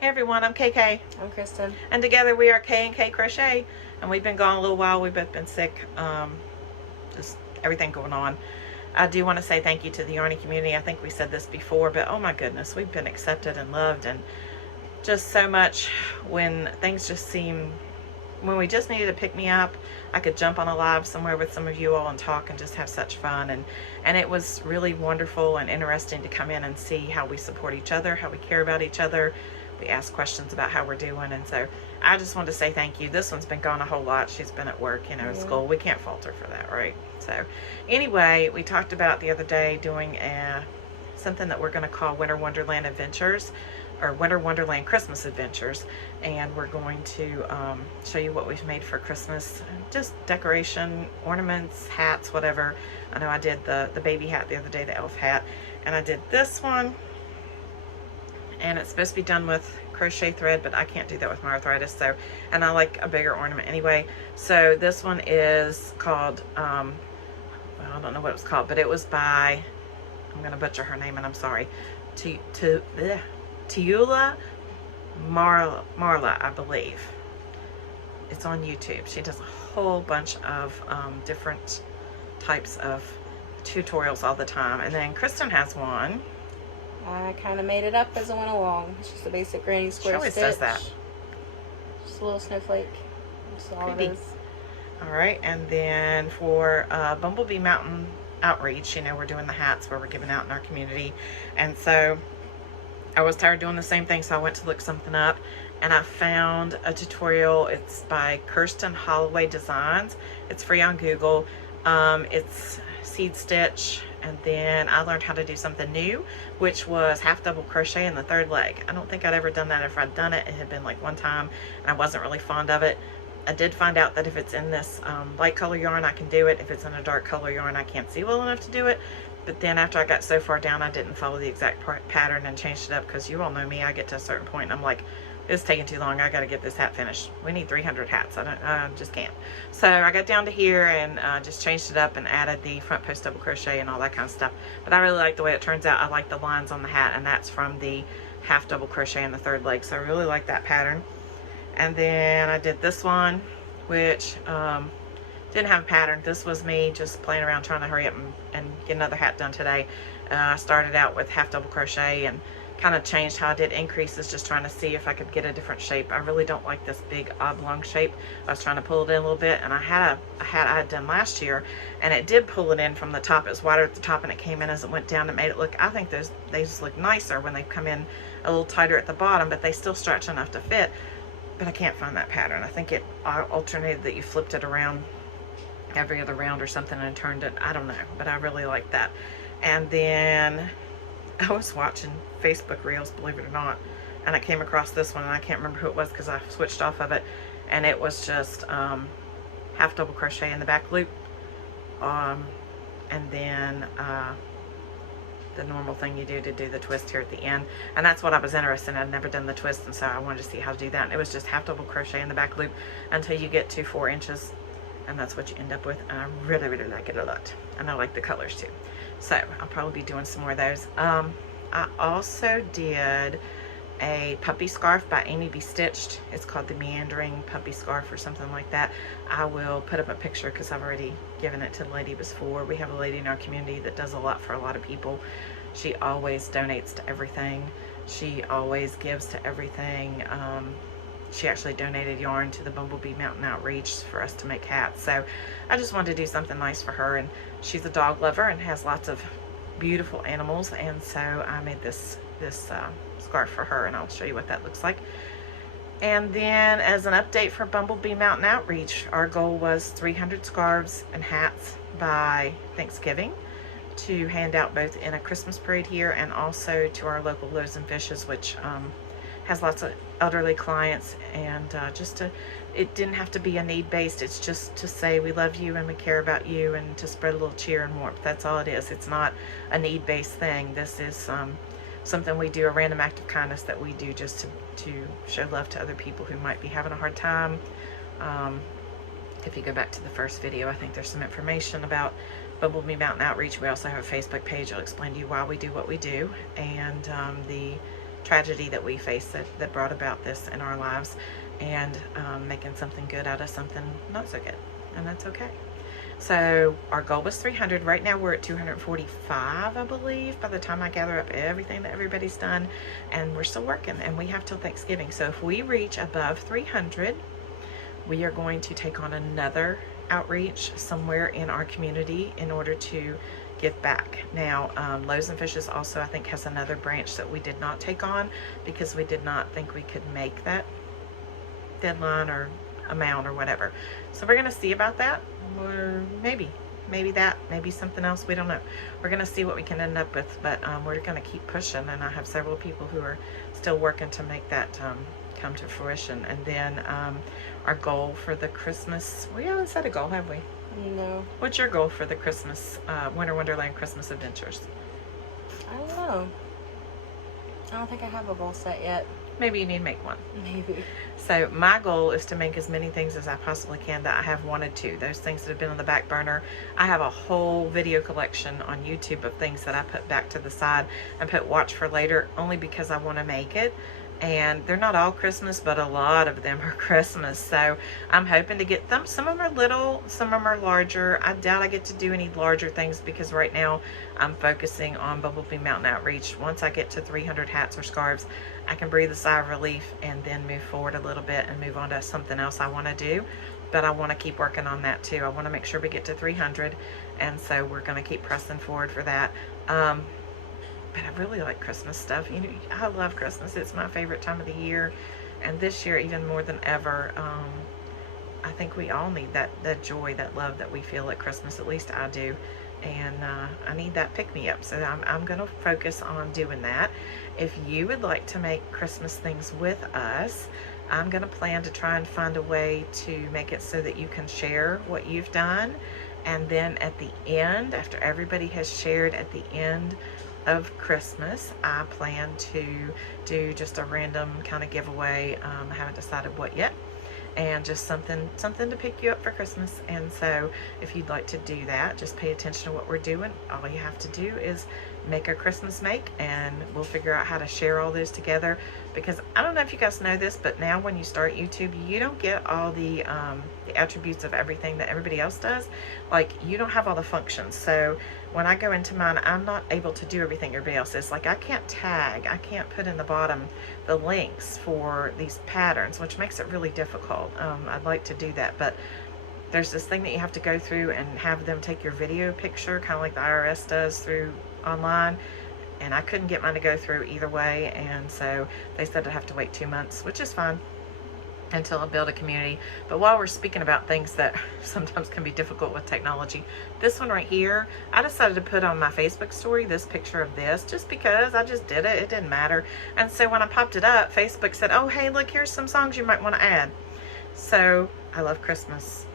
Hey everyone, I'm KK. I'm Kristen. And together we are K&K Crochet. And we've been gone a little while. We've both been sick. Just everything going on. I do want to say thank you to the yarning community. I think we said this before, but oh my goodness, we've been accepted and loved, and just so much when things just seem, when we just needed to pick me up, I could jump on a live somewhere with some of you all and talk and just have such fun. And it was really wonderful and interesting to come in and see how we support each other, how we care about each other. We ask questions about how we're doing, and so I just wanted to say thank you. This one's been gone a whole lot. She's been at work, you know, school. We can't fault her for that, right? So anyway, we talked about the other day doing something that we're going to call Winter Wonderland Adventures, or Winter Wonderland Christmas Adventures, and we're going to show you what we've made for Christmas. Just decoration, ornaments, hats, whatever. I know I did the baby hat the other day, the elf hat, and I did this one. And it's supposed to be done with crochet thread, but I can't do that with my arthritis, so, and I like a bigger ornament anyway. So this one is called, well, I don't know what it was called, but it was by, I'm going to butcher her name and I'm sorry, Tiula Marla, I believe. It's on YouTube. She does a whole bunch of different types of tutorials all the time. And then Kristen has one. I kind of made it up as I went along. It's just a basic granny square She always stitch. does that. Just a little snowflake. That's all Creepy. it is. Alright, and then for Bumblebee Mountain Outreach, you know, we're doing the hats where we're giving out in our community. And so I was tired of doing the same thing, so I went to look something up. And I found a tutorial. It's by Kirsten Holloway Designs. It's free on Google. It's seed stitch, and then I learned how to do something new, which was half double crochet in the third leg. I don't think I'd ever done that. If I'd done it, it had been like one time, and I wasn't really fond of it. I did find out that if it's in this light color yarn, I can do it. If it's in a dark color yarn, I can't see well enough to do it. But then after I got so far down, I didn't follow the exact pattern and changed it up, because you all know me. I get to a certain point and I'm like, it's taking too long. I got to get this hat finished. We need 300 hats. I just can't. So I got down to here and just changed it up and added the front post double crochet and all that kind of stuff. But I really like the way it turns out. I like the lines on the hat, and that's from the half double crochet in the third leg. So I really like that pattern. And then I did this one, which didn't have a pattern. This was me just playing around trying to hurry up and get another hat done today. I started out with half double crochet and kind of changed how I did increases, just trying to see if I could get a different shape. I really don't like this big oblong shape. I was trying to pull it in a little bit, and I had a hat I had done last year, and it did pull it in from the top. It was wider at the top, and it came in as it went down. It made it look, I think they just look nicer when they come in a little tighter at the bottom, but they still stretch enough to fit. But I can't find that pattern. I think it alternated, that you flipped it around every other round or something and turned it. I don't know, but I really like that. And then I was watching Facebook Reels, believe it or not, and I came across this one, and I can't remember who it was because I switched off of it, and it was just half double crochet in the back loop, and then the normal thing you do to do the twist here at the end. And that's what I was interested in. I'd never done the twist, and so I wanted to see how to do that. And it was just half double crochet in the back loop until you get to 4 inches, and that's what you end up with. And I really, really like it a lot, and I like the colors too. So I'll probably be doing some more of those. I also did a puppy scarf by Amy B. Stitched. It's called the Meandering Puppy Scarf or something like that. I will put up a picture because I've already given it to the lady before. We have a lady in our community that does a lot for a lot of people. She always donates to everything. She always gives to everything. She actually donated yarn to the Bumblebee Mountain Outreach for us to make hats. So I just wanted to do something nice for her, and she's a dog lover and has lots of beautiful animals, and so I made this scarf for her, and I'll show you what that looks like. And then as an update for Bumblebee Mountain Outreach, our goal was 300 scarves and hats by Thanksgiving to hand out both in a Christmas parade here and also to our local Loaves and Fishes, which has lots of elderly clients, and it didn't have to be a need-based. It's just to say we love you and we care about you, and to spread a little cheer and warmth. That's all it is. It's not a need-based thing. This is something we do, a random act of kindness that we do just to show love to other people who might be having a hard time. If you go back to the first video, I think there's some information about Bumblebee Mountain Outreach. We also have a Facebook page. I'll explain to you why we do what we do. And the tragedy that we faced that brought about this in our lives, and making something good out of something not so good, and that's okay. So our goal was 300. Right now we're at 245, I believe, by the time I gather up everything that everybody's done, and we're still working, and we have till Thanksgiving. So if we reach above 300, we are going to take on another outreach somewhere in our community in order to give back. Now, Loaves and Fishes also, I think, has another branch that we did not take on because we did not think we could make that deadline or amount or whatever. So we're going to see about that, or maybe that, maybe something else, we don't know. We're going to see what we can end up with, but we're going to keep pushing, and I have several people who are still working to make that come to fruition. And then our goal for the Christmas, we haven't set a goal, have we? No. What's your goal for the Christmas, Winter Wonderland Christmas Adventures? I don't know. I don't think I have a goal set yet. Maybe you need to make one. Maybe. So my goal is to make as many things as I possibly can that I have wanted to. Those things that have been on the back burner. I have a whole video collection on YouTube of things that I put back to the side and put watch for later, only because I want to make it. And they're not all Christmas, but a lot of them are Christmas. So I'm hoping to get them. Some of them are little, some of them are larger. I doubt I get to do any larger things because right now I'm focusing on Bumblebee Mountain Outreach. Once I get to 300 hats or scarves, I can breathe a sigh of relief and then move forward a little bit and move on to something else I want to do. But I want to keep working on that too. I want to make sure we get to 300, and so we're going to keep pressing forward for that. But I really like Christmas stuff. You know, I love Christmas. It's my favorite time of the year, and this year even more than ever. I think we all need that joy, that love that we feel at Christmas. At least I do, and I need that pick-me-up. So I'm going to focus on doing that. If you would like to make Christmas things with us, I'm going to plan to try and find a way to make it so that you can share what you've done, and then at the end, after everybody has shared at the end of Christmas, I plan to do just a random kind of giveaway. I haven't decided what yet, and just something to pick you up for Christmas. And so if you'd like to do that, just pay attention to what we're doing. All you have to do is make a Christmas make, and we'll figure out how to share all those together. Because I don't know if you guys know this, but now when you start YouTube, you don't get all the attributes of everything that everybody else does. Like, you don't have all the functions. So when I go into mine, I'm not able to do everything everybody else is. Like, I can't tag, I can't put in the bottom the links for these patterns, which makes it really difficult. I'd like to do that, but there's this thing that you have to go through and have them take your video picture, kind of like the IRS does through online, and I couldn't get mine to go through either way, and so they said I'd have to wait 2 months, which is fine, until I build a community. But while we're speaking about things that sometimes can be difficult with technology, this one right here, I decided to put on my Facebook story this picture of this just because I just did it. It didn't matter. And so when I popped it up, Facebook said, oh, hey, look, here's some songs you might want to add. So I love Christmas.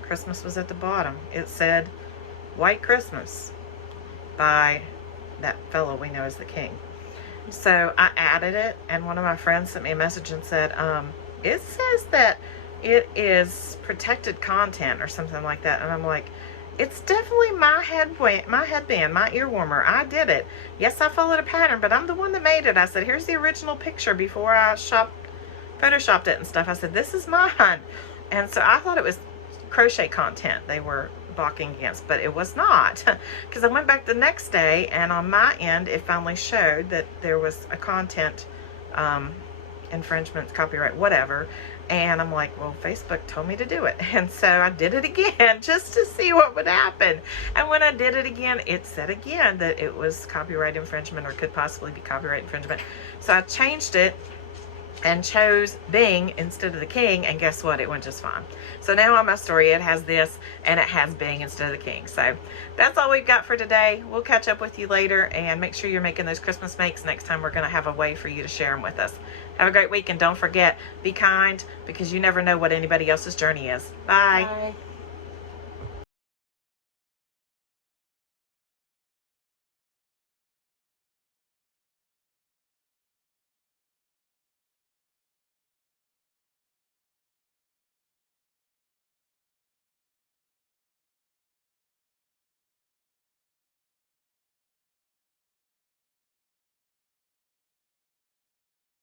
Christmas was at the bottom. It said White Christmas by that fellow we know as the King. So I added it, and one of my friends sent me a message and said, it says that it is protected content or something like that. And I'm like, it's definitely my headband, my ear warmer. I did it. Yes, I followed a pattern, but I'm the one that made it. I said, here's the original picture before I photoshopped it and stuff. I said, this is mine. And so I thought it was crochet content they were balking against, but it was not, because I went back the next day, and on my end it finally showed that there was a content infringement, copyright, whatever. And I'm like, well, Facebook told me to do it, and so I did it again just to see what would happen. And when I did it again, it said again that it was copyright infringement, or could possibly be copyright infringement. So I changed it and chose Bing instead of the King, and guess what? It went just fine. So now on my story, it has this, and it has Bing instead of the King. So that's all we've got for today. We'll catch up with you later, and make sure you're making those Christmas makes. Next time, we're going to have a way for you to share them with us. Have a great week, and don't forget, be kind, because you never know what anybody else's journey is. Bye. Bye.